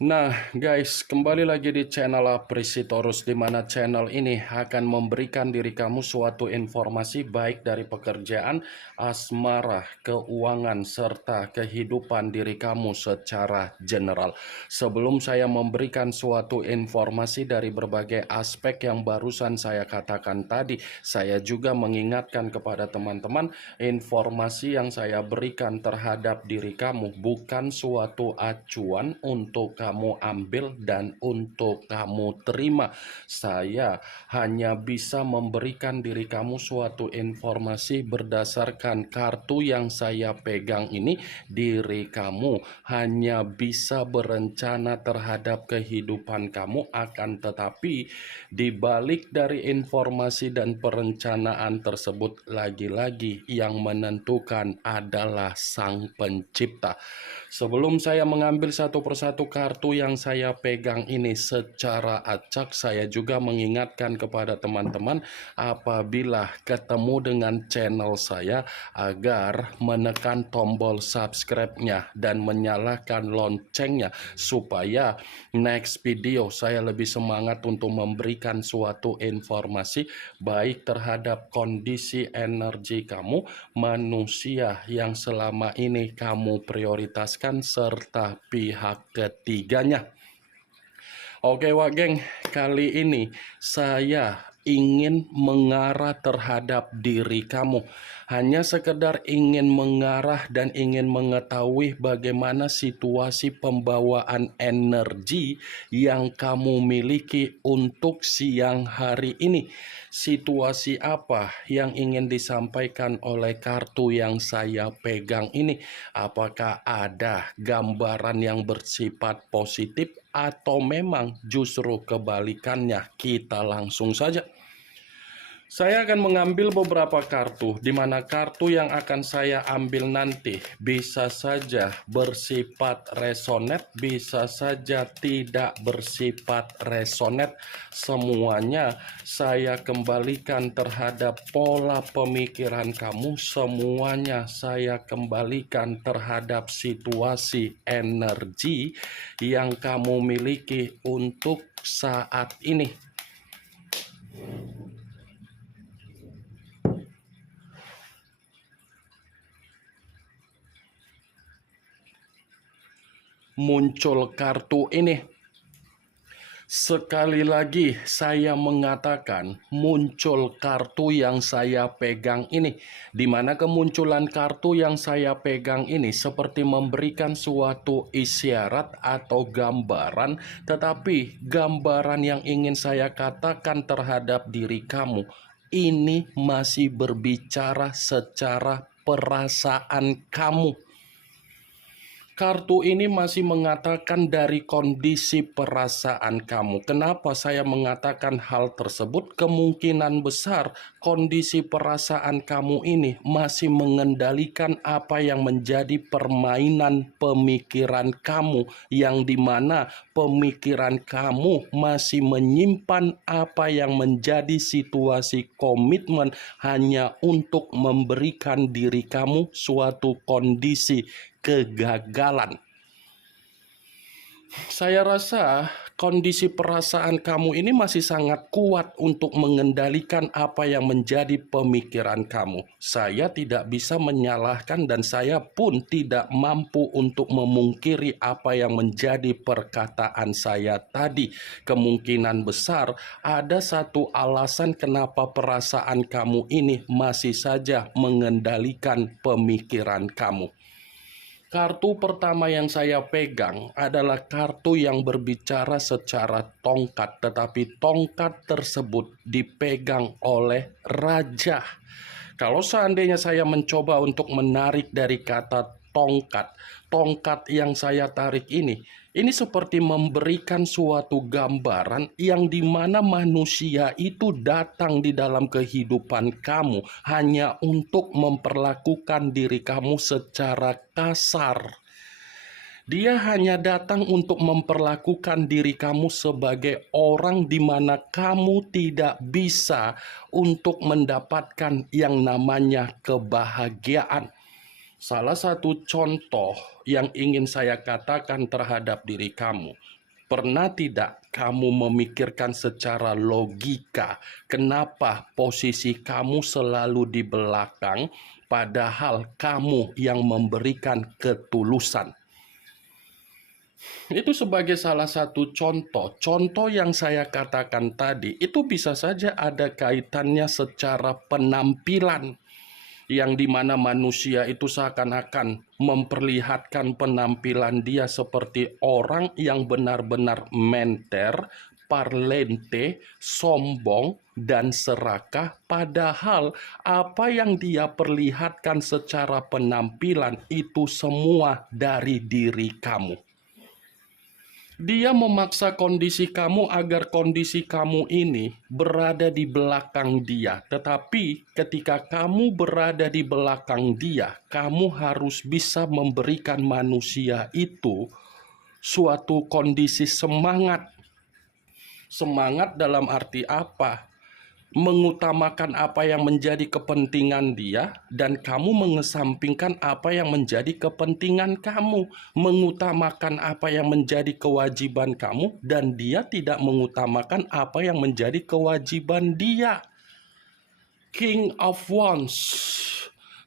Nah guys, kembali lagi di channel Apresitorus, di mana channel ini akan memberikan diri kamu suatu informasi baik dari pekerjaan, asmara, keuangan, serta kehidupan diri kamu secara general. Sebelum saya memberikan suatu informasi dari berbagai aspek yang barusan saya katakan tadi, saya juga mengingatkan kepada teman-teman, informasi yang saya berikan terhadap diri kamu bukan suatu acuan untuk kamu ambil dan untuk kamu terima. Saya hanya bisa memberikan diri kamu suatu informasi berdasarkan kartu yang saya pegang ini. Diri kamu hanya bisa berencana terhadap kehidupan kamu, akan tetapi di balik dari informasi dan perencanaan tersebut, lagi-lagi yang menentukan adalah Sang Pencipta. Sebelum saya mengambil satu persatu kartu yang saya pegang ini secara acak, saya juga mengingatkan kepada teman-teman apabila ketemu dengan channel saya agar menekan tombol subscribe-nya dan menyalakan loncengnya supaya next video saya lebih semangat untuk memberikan suatu informasi baik terhadap kondisi energi kamu, manusia yang selama ini kamu prioritaskan, serta pihak ketiganya. Oke wak geng, kali ini saya ingin mengarah terhadap diri kamu. Hanya sekedar ingin mengarah dan ingin mengetahui bagaimana situasi pembawaan energi yang kamu miliki untuk siang hari ini. Situasi apa yang ingin disampaikan oleh kartu yang saya pegang ini? Apakah ada gambaran yang bersifat positif atau memang justru kebalikannya? Kita langsung saja. Saya akan mengambil beberapa kartu, di mana kartu yang akan saya ambil nanti bisa saja bersifat resonate, bisa saja tidak bersifat resonate. Semuanya saya kembalikan terhadap pola pemikiran kamu, semuanya saya kembalikan terhadap situasi energi yang kamu miliki untuk saat ini. Muncul kartu ini. Sekali lagi saya mengatakan muncul kartu yang saya pegang ini, di mana kemunculan kartu yang saya pegang ini seperti memberikan suatu isyarat atau gambaran, tetapi gambaran yang ingin saya katakan terhadap diri kamu ini masih berbicara secara perasaan kamu. Kartu ini masih mengatakan dari kondisi perasaan kamu. Kenapa saya mengatakan hal tersebut? Kemungkinan besar kondisi perasaan kamu ini masih mengendalikan apa yang menjadi permainan pemikiran kamu, yang dimana pemikiran kamu masih menyimpan apa yang menjadi situasi komitmen hanya untuk memberikan diri kamu suatu kondisi kegagalan. Saya rasa kondisi perasaan kamu ini masih sangat kuat untuk mengendalikan apa yang menjadi pemikiran kamu. Saya tidak bisa menyalahkan dan saya pun tidak mampu untuk memungkiri apa yang menjadi perkataan saya tadi. Kemungkinan besar ada satu alasan kenapa perasaan kamu ini masih saja mengendalikan pemikiran kamu. Kartu pertama yang saya pegang adalah kartu yang berbicara secara tongkat, tetapi tongkat tersebut dipegang oleh raja. Kalau seandainya saya mencoba untuk menarik dari kata tongkat, tongkat yang saya tarik ini seperti memberikan suatu gambaran yang dimana manusia itu datang di dalam kehidupan kamu hanya untuk memperlakukan diri kamu secara kasar. Dia hanya datang untuk memperlakukan diri kamu sebagai orang di mana kamu tidak bisa untuk mendapatkan yang namanya kebahagiaan. Salah satu contoh yang ingin saya katakan terhadap diri kamu, pernah tidak kamu memikirkan secara logika kenapa posisi kamu selalu di belakang, padahal kamu yang memberikan ketulusan? Itu sebagai salah satu contoh. Contoh yang saya katakan tadi, itu bisa saja ada kaitannya secara penampilan, yang dimana manusia itu seakan-akan memperlihatkan penampilan dia seperti orang yang benar-benar menter, parlente, sombong, dan serakah, padahal apa yang dia perlihatkan secara penampilan itu semua dari diri kamu. Dia memaksa kondisi kamu agar kondisi kamu ini berada di belakang dia. Tetapi ketika kamu berada di belakang dia, kamu harus bisa memberikan manusia itu suatu kondisi semangat. Semangat dalam arti apa? Mengutamakan apa yang menjadi kepentingan dia, dan kamu mengesampingkan apa yang menjadi kepentingan kamu, mengutamakan apa yang menjadi kewajiban kamu, dan dia tidak mengutamakan apa yang menjadi kewajiban dia. King of Wands,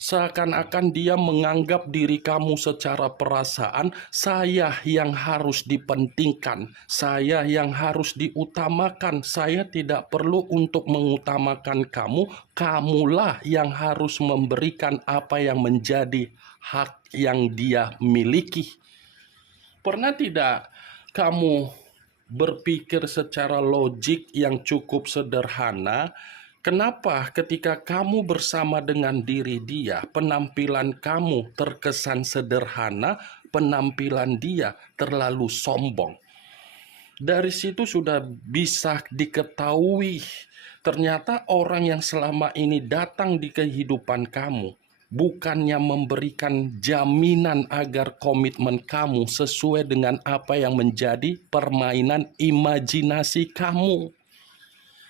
seakan-akan dia menganggap diri kamu secara perasaan, saya yang harus dipentingkan, saya yang harus diutamakan, saya tidak perlu untuk mengutamakan kamu, kamulah yang harus memberikan apa yang menjadi hak yang dia miliki. Pernah tidak kamu berpikir secara logik yang cukup sederhana? Kenapa ketika kamu bersama dengan diri dia, penampilan kamu terkesan sederhana, penampilan dia terlalu sombong? Dari situ sudah bisa diketahui, ternyata orang yang selama ini datang di kehidupan kamu, bukannya memberikan jaminan agar komitmen kamu sesuai dengan apa yang menjadi permainan imajinasi kamu.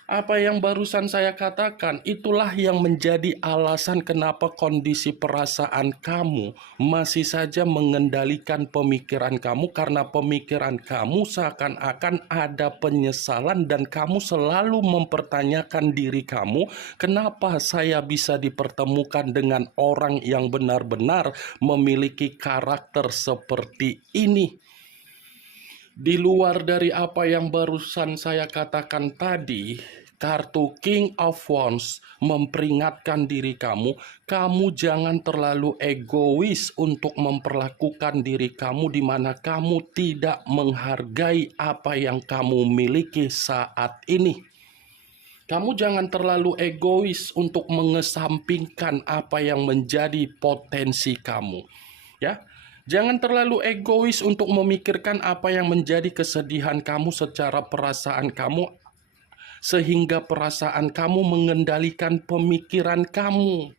Apa yang barusan saya katakan, itulah yang menjadi alasan kenapa kondisi perasaan kamu masih saja mengendalikan pemikiran kamu, karena pemikiran kamu seakan-akan ada penyesalan dan kamu selalu mempertanyakan diri kamu, kenapa saya bisa dipertemukan dengan orang yang benar-benar memiliki karakter seperti ini? Di luar dari apa yang barusan saya katakan tadi, kartu King of Wands memperingatkan diri kamu, kamu jangan terlalu egois untuk memperlakukan diri kamu di mana kamu tidak menghargai apa yang kamu miliki saat ini. Kamu jangan terlalu egois untuk mengesampingkan apa yang menjadi potensi kamu. Ya, jangan terlalu egois untuk memikirkan apa yang menjadi kesedihan kamu secara perasaan kamu, sehingga perasaan kamu mengendalikan pemikiran kamu.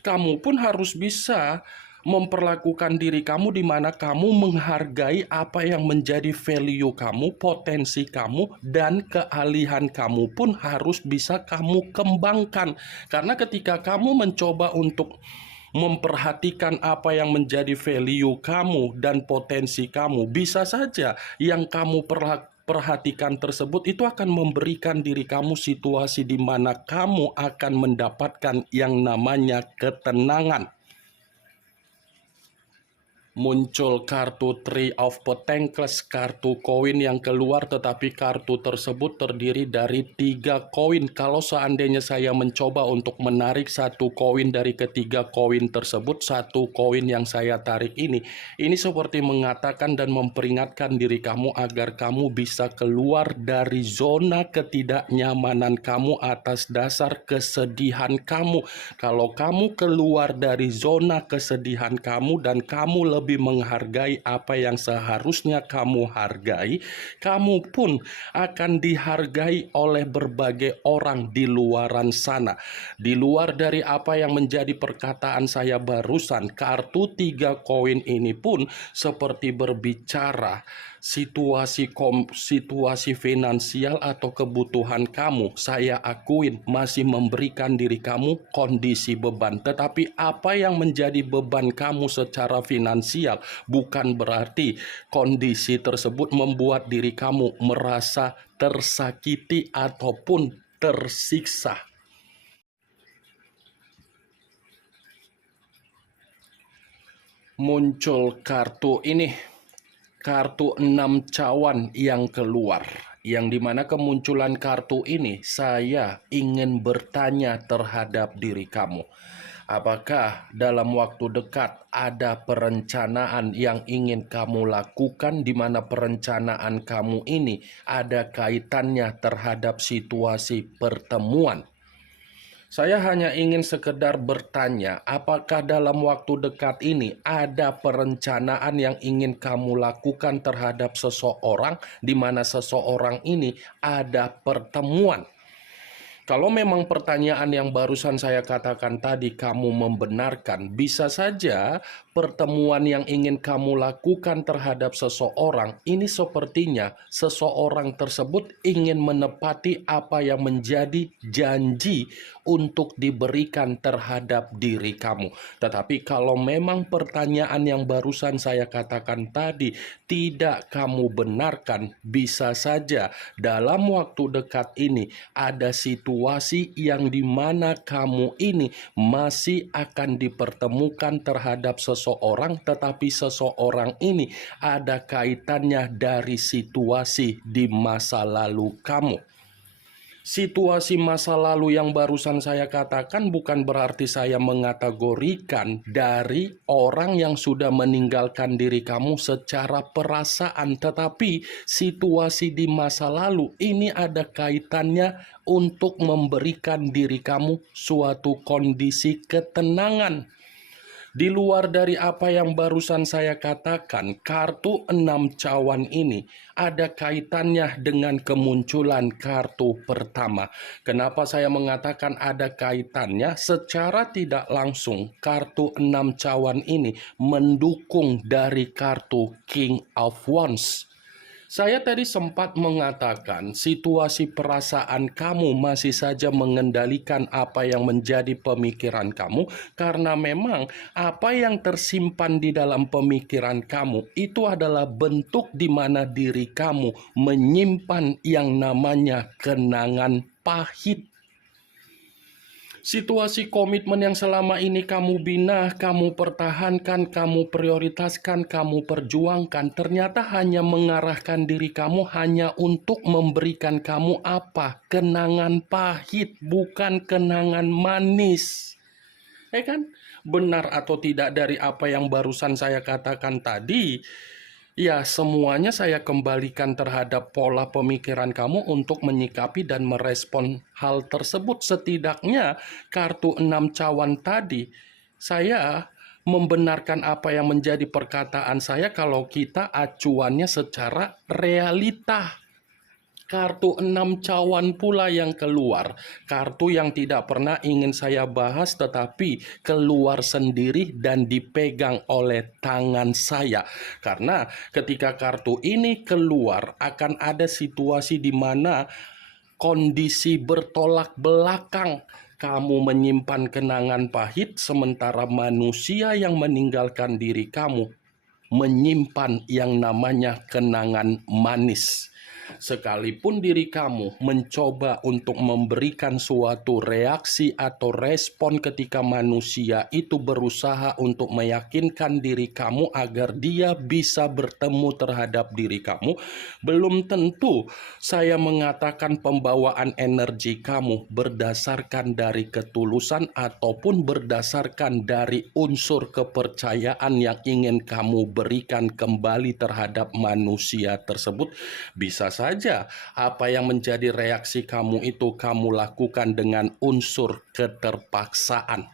Kamu pun harus bisa memperlakukan diri kamu di mana kamu menghargai apa yang menjadi value kamu, potensi kamu, dan keahlian kamu pun harus bisa kamu kembangkan. Karena ketika kamu mencoba untuk memperhatikan apa yang menjadi value kamu dan potensi kamu, bisa saja yang kamu perhatikan tersebut itu akan memberikan diri kamu situasi di mana kamu akan mendapatkan yang namanya ketenangan. Muncul kartu Three of Pentacles, kartu koin yang keluar, tetapi kartu tersebut terdiri dari 3 koin. Kalau seandainya saya mencoba untuk menarik satu koin dari ketiga koin tersebut, satu koin yang saya tarik ini seperti mengatakan dan memperingatkan diri kamu agar kamu bisa keluar dari zona ketidaknyamanan kamu atas dasar kesedihan kamu. Kalau kamu keluar dari zona kesedihan kamu dan kamu lebih menghargai apa yang seharusnya kamu hargai, kamu pun akan dihargai oleh berbagai orang di luaran sana. Di luar dari apa yang menjadi perkataan saya barusan, kartu 3 koin ini pun seperti berbicara situasi finansial atau kebutuhan kamu. Saya akuin masih memberikan diri kamu kondisi beban, tetapi apa yang menjadi beban kamu secara finansial bukan berarti kondisi tersebut membuat diri kamu merasa tersakiti ataupun tersiksa. Muncul kartu ini, kartu 6 cawan yang keluar, yang dimana kemunculan kartu ini saya ingin bertanya terhadap diri kamu. Apakah dalam waktu dekat ada perencanaan yang ingin kamu lakukan, di mana perencanaan kamu ini ada kaitannya terhadap situasi pertemuan? Saya hanya ingin sekedar bertanya, apakah dalam waktu dekat ini ada perencanaan yang ingin kamu lakukan terhadap seseorang, di mana seseorang ini ada pertemuan? Kalau memang pertanyaan yang barusan saya katakan tadi kamu membenarkan, bisa saja pertemuan yang ingin kamu lakukan terhadap seseorang ini sepertinya seseorang tersebut ingin menepati apa yang menjadi janji untuk diberikan terhadap diri kamu. Tetapi kalau memang pertanyaan yang barusan saya katakan tadi tidak kamu benarkan, bisa saja dalam waktu dekat ini ada situasi yang dimana kamu ini masih akan dipertemukan terhadap seseorang, tetapi seseorang ini ada kaitannya dari situasi di masa lalu kamu. Situasi masa lalu yang barusan saya katakan bukan berarti saya mengategorikan dari orang yang sudah meninggalkan diri kamu secara perasaan, tetapi situasi di masa lalu ini ada kaitannya untuk memberikan diri kamu suatu kondisi ketenangan. Di luar dari apa yang barusan saya katakan, kartu 6 cawan ini ada kaitannya dengan kemunculan kartu pertama. Kenapa saya mengatakan ada kaitannya? Secara tidak langsung, kartu 6 cawan ini mendukung dari kartu King of Wands. Saya tadi sempat mengatakan situasi perasaan kamu masih saja mengendalikan apa yang menjadi pemikiran kamu, karena memang apa yang tersimpan di dalam pemikiran kamu itu adalah bentuk di mana diri kamu menyimpan yang namanya kenangan pahit. Situasi komitmen yang selama ini kamu bina, kamu pertahankan, kamu prioritaskan, kamu perjuangkan, ternyata hanya mengarahkan diri kamu hanya untuk memberikan kamu apa? Kenangan pahit, bukan kenangan manis. Ya kan? Benar atau tidak dari apa yang barusan saya katakan tadi? Ya, semuanya saya kembalikan terhadap pola pemikiran kamu untuk menyikapi dan merespon hal tersebut. Setidaknya kartu 6 cawan tadi, saya membenarkan apa yang menjadi perkataan saya kalau kita acuannya secara realita. Kartu 6 cawan pula yang keluar. Kartu yang tidak pernah ingin saya bahas tetapi keluar sendiri dan dipegang oleh tangan saya. Karena ketika kartu ini keluar akan ada situasi di mana kondisi bertolak belakang. Kamu menyimpan kenangan pahit sementara manusia yang meninggalkan diri kamu menyimpan yang namanya kenangan manis. Sekalipun diri kamu mencoba untuk memberikan suatu reaksi atau respon ketika manusia itu berusaha untuk meyakinkan diri kamu agar dia bisa bertemu terhadap diri kamu, belum tentu saya mengatakan pembawaan energi kamu berdasarkan dari ketulusan ataupun berdasarkan dari unsur kepercayaan yang ingin kamu berikan kembali terhadap manusia tersebut. Bisa saja apa yang menjadi reaksi kamu itu kamu lakukan dengan unsur keterpaksaan.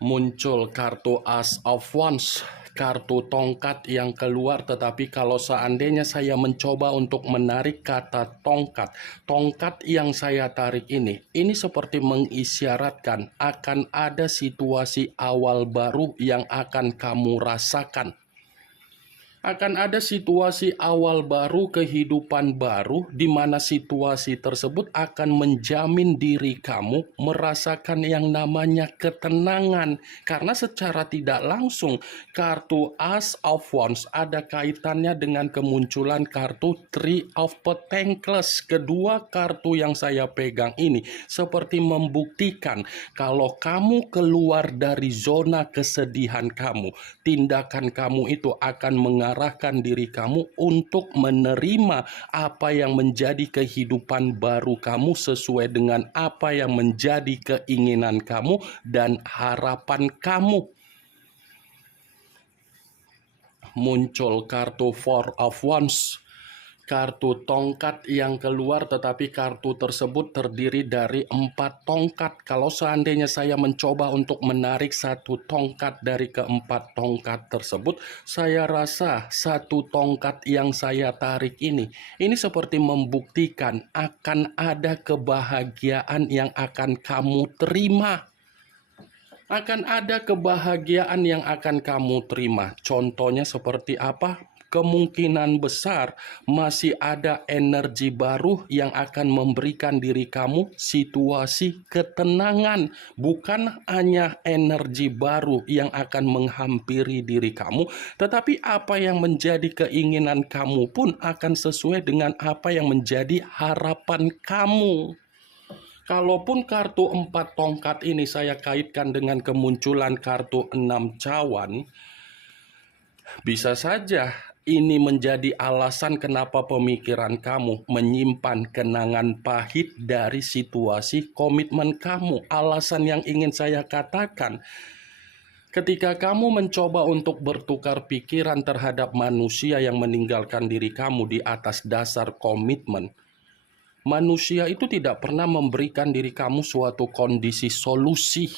Muncul kartu As of Wands, kartu tongkat yang keluar. Tetapi kalau seandainya saya mencoba untuk menarik kata tongkat, tongkat yang saya tarik ini seperti mengisyaratkan akan ada situasi awal baru yang akan kamu rasakan. Akan ada situasi awal baru, kehidupan baru, di mana situasi tersebut akan menjamin diri kamu merasakan yang namanya ketenangan. Karena secara tidak langsung, kartu As of Wands ada kaitannya dengan kemunculan kartu Three of Pentacles. Kedua kartu yang saya pegang ini seperti membuktikan kalau kamu keluar dari zona kesedihan kamu, tindakan kamu itu akan mengarahkan diri kamu untuk menerima apa yang menjadi kehidupan baru kamu sesuai dengan apa yang menjadi keinginan kamu dan harapan kamu. Muncul kartu Four of Wands, kartu tongkat yang keluar, tetapi kartu tersebut terdiri dari 4 tongkat. Kalau seandainya saya mencoba untuk menarik satu tongkat dari keempat tongkat tersebut, saya rasa satu tongkat yang saya tarik ini seperti membuktikan akan ada kebahagiaan yang akan kamu terima. Akan ada kebahagiaan yang akan kamu terima. Contohnya seperti apa? Kemungkinan besar masih ada energi baru yang akan memberikan diri kamu situasi ketenangan. Bukan hanya energi baru yang akan menghampiri diri kamu, tetapi apa yang menjadi keinginan kamu pun akan sesuai dengan apa yang menjadi harapan kamu. Kalaupun kartu 4 tongkat ini saya kaitkan dengan kemunculan kartu 6 cawan, bisa saja ini menjadi alasan kenapa pemikiran kamu menyimpan kenangan pahit dari situasi komitmen kamu. Alasan yang ingin saya katakan, ketika kamu mencoba untuk bertukar pikiran terhadap manusia yang meninggalkan diri kamu di atas dasar komitmen, manusia itu tidak pernah memberikan diri kamu suatu kondisi solusi.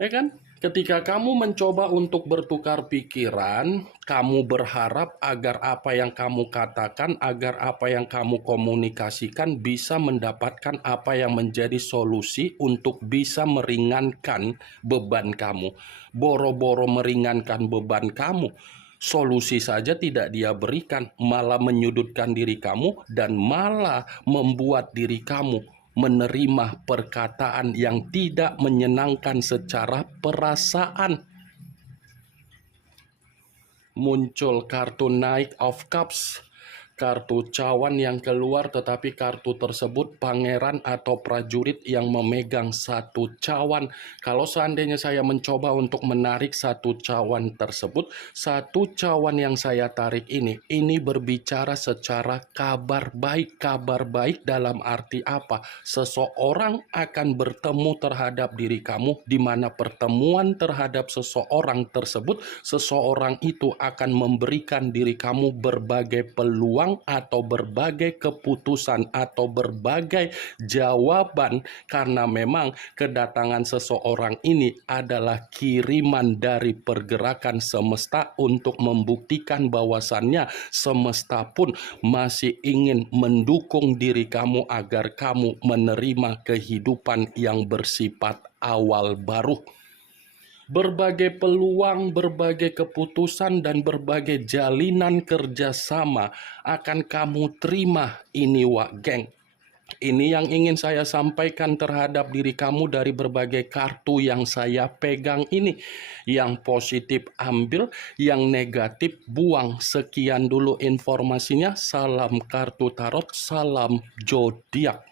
Ya kan? Ketika kamu mencoba untuk bertukar pikiran, kamu berharap agar apa yang kamu katakan, agar apa yang kamu komunikasikan bisa mendapatkan apa yang menjadi solusi untuk bisa meringankan beban kamu. Boro-boro meringankan beban kamu, solusi saja tidak dia berikan, malah menyudutkan diri kamu dan malah membuat diri kamu menerima perkataan yang tidak menyenangkan secara perasaan. Muncul kartu Knight of Cups, kartu cawan yang keluar, tetapi kartu tersebut pangeran atau prajurit yang memegang satu cawan. Kalau seandainya saya mencoba untuk menarik satu cawan tersebut, satu cawan yang saya tarik ini berbicara secara kabar baik. Kabar baik dalam arti apa? Seseorang akan bertemu terhadap diri kamu, di mana pertemuan terhadap seseorang tersebut, seseorang itu akan memberikan diri kamu berbagai peluang atau berbagai keputusan atau berbagai jawaban, karena memang kedatangan seseorang ini adalah kiriman dari pergerakan semesta untuk membuktikan bahwasannya semesta pun masih ingin mendukung diri kamu agar kamu menerima kehidupan yang bersifat awal baru. Berbagai peluang, berbagai keputusan, dan berbagai jalinan kerjasama akan kamu terima ini, Wak Geng. Ini yang ingin saya sampaikan terhadap diri kamu dari berbagai kartu yang saya pegang ini. Yang positif ambil, yang negatif buang. Sekian dulu informasinya. Salam kartu tarot, salam zodiak.